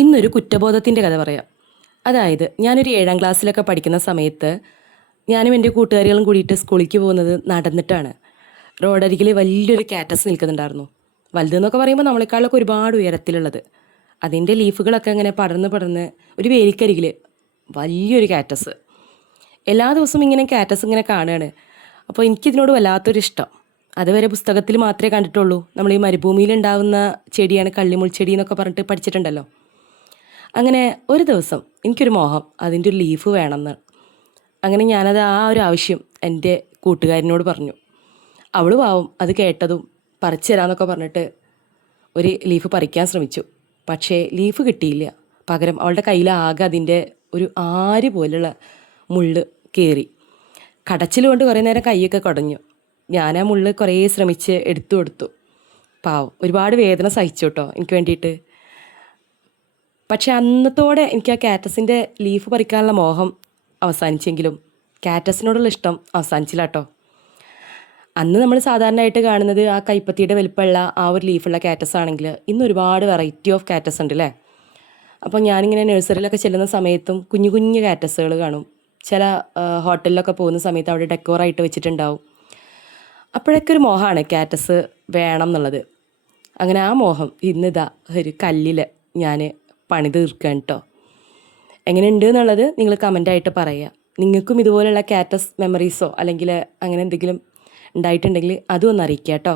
ഇന്നൊരു കുറ്റബോധത്തിൻ്റെ കഥ പറയാം. അതായത് ഞാനൊരു 7ാം ക്ലാസ്സിലൊക്കെ പഠിക്കുന്ന സമയത്ത് ഞാനും എൻ്റെ കൂട്ടുകാരികളും കൂടിയിട്ട് സ്കൂളിലേക്ക് പോകുന്നത് നടന്നിട്ടാണ്. റോഡരികിൽ വലിയൊരു കാറ്റസ് നിൽക്കുന്നുണ്ടായിരുന്നു. വലുതെന്നൊക്കെ പറയുമ്പോൾ നമ്മളെക്കാളൊക്കെ ഒരുപാട് ഉയരത്തിലുള്ളത്. അതിൻ്റെ ലീഫുകളൊക്കെ അങ്ങനെ പടർന്ന് പടർന്ന് ഒരു വേലിക്കരികിൽ വലിയൊരു കാറ്റസ്. എല്ലാ ദിവസവും ഇങ്ങനെ കാറ്റസ് ഇങ്ങനെ കാണുകയാണ്. അപ്പോൾ എനിക്കിതിനോട് വല്ലാത്തൊരു ഇഷ്ടം. അതുവരെ പുസ്തകത്തിൽ മാത്രമേ കണ്ടിട്ടുള്ളൂ. നമ്മൾ ഈ മരുഭൂമിയിലുണ്ടാവുന്ന ചെടിയാണ് കള്ളിമുൾ ചെടി എന്നൊക്കെ പറഞ്ഞിട്ട് പഠിച്ചിട്ടുണ്ടല്ലോ. അങ്ങനെ ഒരു ദിവസം എനിക്കൊരു മോഹം അതിൻ്റെ ഒരു ലീഫ് വേണമെന്ന്. അങ്ങനെ ഞാനത് ആ ഒരു ആവശ്യം എൻ്റെ കൂട്ടുകാരനോട് പറഞ്ഞു. അവൾ പാവം അത് കേട്ടതും പറിച്ചു തരാമെന്നൊക്കെ പറഞ്ഞിട്ട് ഒരു ലീഫ് പറിക്കാൻ ശ്രമിച്ചു. പക്ഷേ ലീഫ് കിട്ടിയില്ല. പകരം അവളുടെ കയ്യിലാകെ അതിൻ്റെ ഒരു ആര് പോലുള്ള മുള്ള് കയറി. കടച്ചിൽ കൊണ്ട് കുറേ നേരം കൈയൊക്കെ കുടഞ്ഞു. ഞാൻ ആ മുള്ള് കുറേ ശ്രമിച്ച് എടുത്തു കൊടുത്തു. പാവം ഒരുപാട് വേദന സഹിച്ചു കേട്ടോ എനിക്ക് വേണ്ടിയിട്ട്. പക്ഷെ അന്നത്തോടെ എനിക്ക് ആ കാറ്റസിൻ്റെ ലീഫ് പറിക്കാനുള്ള മോഹം അവസാനിച്ചെങ്കിലും കാറ്റസിനോടുള്ള ഇഷ്ടം അവസാനിച്ചില്ല കേട്ടോ. അന്ന് നമ്മൾ സാധാരണയായിട്ട് കാണുന്നത് ആ കൈപ്പത്തിയുടെ വലിപ്പമുള്ള ആ ഒരു ലീഫുള്ള കാറ്റസ് ആണെങ്കിൽ ഇന്ന് ഒരുപാട് വെറൈറ്റി ഓഫ് കാറ്റസ് ഉണ്ട് അല്ലേ. അപ്പോൾ ഞാനിങ്ങനെ നഴ്സറിയിലൊക്കെ ചെല്ലുന്ന സമയത്തും കുഞ്ഞു കുഞ്ഞു കാറ്റസുകൾ കാണും. ചില ഹോട്ടലിലൊക്കെ പോകുന്ന സമയത്ത് അവിടെ ഡെക്കോറായിട്ട് വെച്ചിട്ടുണ്ടാവും. അപ്പോഴൊക്കെ ഒരു മോഹമാണ് കാറ്റസ് വേണം എന്നുള്ളത്. അങ്ങനെ ആ മോഹം ഇന്നിതാ ഒരു കല്ലിൽ ഞാൻ പണി തീർക്കാൻ കേട്ടോ. എങ്ങനെയുണ്ട് എന്നുള്ളത് നിങ്ങൾ കമൻ്റായിട്ട് പറയുക. നിങ്ങൾക്കും ഇതുപോലുള്ള കാറ്റസ് മെമ്മറീസോ അല്ലെങ്കിൽ അങ്ങനെ എന്തെങ്കിലും ഉണ്ടായിട്ടുണ്ടെങ്കിൽ അതും ഒന്ന് അറിയിക്കുക കേട്ടോ.